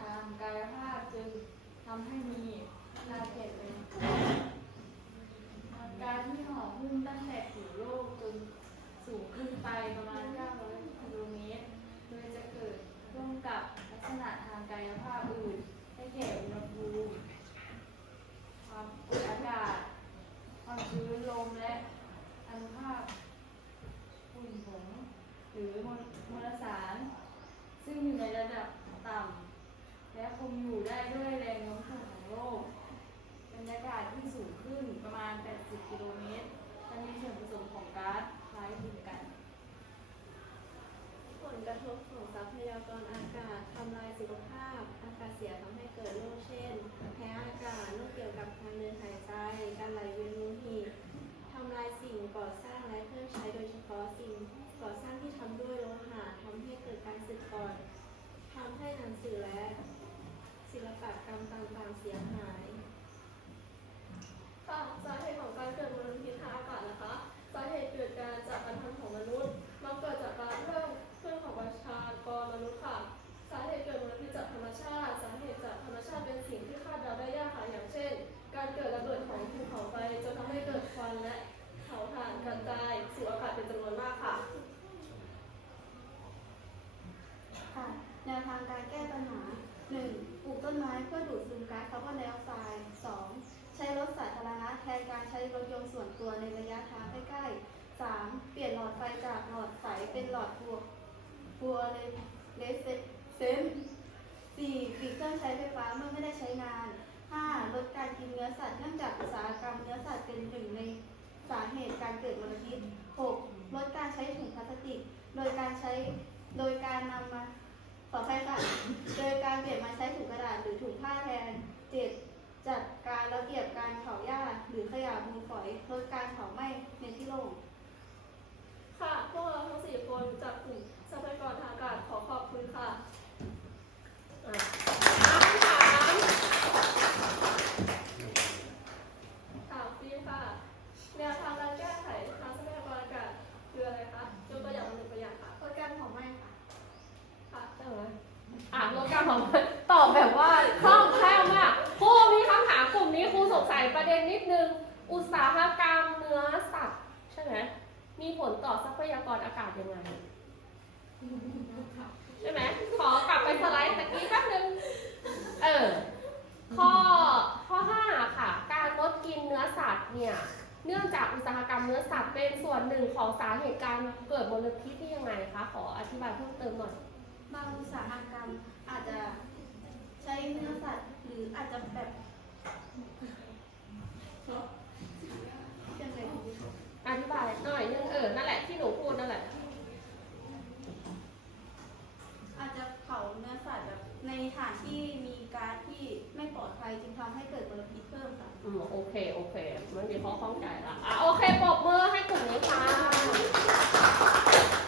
ทางกายภาพจึงทำให้มีกาเปลี่ยนเป็นการที่ห่อหุ้มตั้งแต่ผิวโลกจนสูงขึ้นไปประมาณ 900กิโลเมตร โดยจะเกิดร่วมกับลักษณะทางกายภาพอื่นได้แก่อุณหภูมิความกดอากาศ ความชื้นลมและอนุภาคฝุ่นผงหรือมลมลสาร ซึ่งอยู่ในระดับต่ำ และคงอยู่ได้ด้วยแรงโน้มถ่วงของโลกบรรยากาศที่สูงขึ้นประมาณ 80 กิโลเมตร จะมีส่วนผสมของก๊าซคล้ายคลึงกัน ผลกระทบของทรัพยากรอากาศทำลายสุขภาพ อากาศเสียทำให้เกิดโรคเช่น แพ้อากาศโรคเกี่ยวกับ ศิลปกรรมต่างๆเสียหายค่ะสาเหตุของการเกิดมลพิษทางอากาศนะคะสาเหตุเกิดการจากการทำของมนุษย์มักเกิดจากการเพิ่มขึ้นของประชากรมนุษย์ค่ะสาเหตุเกิดมลพิษจากธรรมชาติ สาเหตุจากธรรมชาติเป็นสิ่งที่คาดเดาได้ยากค่ะอย่างเช่น การเกิดระเบิดของภูเขาไฟจนทำให้เกิดควันและเผาถ่านกระจายสู่อากาศเป็นจำนวนมากค่ะค่ะแนวทางการแก้ปัญหา 1. ปลูกต้นไม้เพื่อดูดซึมก๊าซคาร์บอนไดออกไซด์ 2. ใช้รถสาธารณะแทนการใช้รถยนต์ส่วนตัวในระยะทางใกล้ๆ 3. เปลี่ยนหลอดไฟจากหลอดใสเป็นหลอดฟลูฟลูออเรเลเซนต์ 4. ปิดเครื่องใช้ไฟฟ้าเมื่อไม่ได้ใช้งาน 5. ลดการกินเนื้อสัตว์เนื่องจากอุตสาหกรรมเนื้อสัตว์เป็นหนึ่งในสาเหตุการเกิดมลพิษ 6. ลดการใช้ถุงพลาสติก โดยการใช้โดยการนำมา ออภัยค่ะ โดยการเปลี่ยนมาใช้ถุงกระดาษหรือถุงผ้าแทนเจ็ดจัดการระเบียบการเผาหญ้าหรือขยะมูลฝอยลดการเผาไหม้ในที่โล่งค่ะ พวกเราทั้งสี่คนจากกลุ่มทรัพยากรทางอากาศขอขอบคุณค่ะ อะคำถาม ถามฟรีค่ะ แนวทางการแก้ไขทางทรัพยากรอากาศคืออะไรคะ ยกตัวอย่างมาหนึ่งตัวอย่างค่ะ ลดการเผาไหม้ค่ะ ค่ะ ใช่ไหมอะลดการของตอบแบบว่าคล่องแคล่วมากครูมีคำถามกลุ่มนี้ครู สงสัยประเด็นนิดนึง อุตสาหกรรมเนื้อสัตว์ใช่ไหมมีผลต่อทรัพยากรอากาศยังไง ใช่ไหมขอกลับไปสไลด์ตะกี้แป๊บนึง เออ ข้อข้อห้าค่ะ การลดกินเนื้อสัตว์เนี่ย เนื่องจากอุตสาหกรรมเนื้อสัตว์เป็นส่วนหนึ่งของสาเหตุการเกิดมลพิษที่ยังไงคะ ขออธิบายเพิ่มเติมหน่อย บางอุตสาหกรรมอาจจะใช้เนื้อสัตว์หรืออาจจะแบบ อืมโอเค โอเค ไม่มีข้อข้องใจละอะโอเคปรบมือให้กลุ่มนี้ค่ะ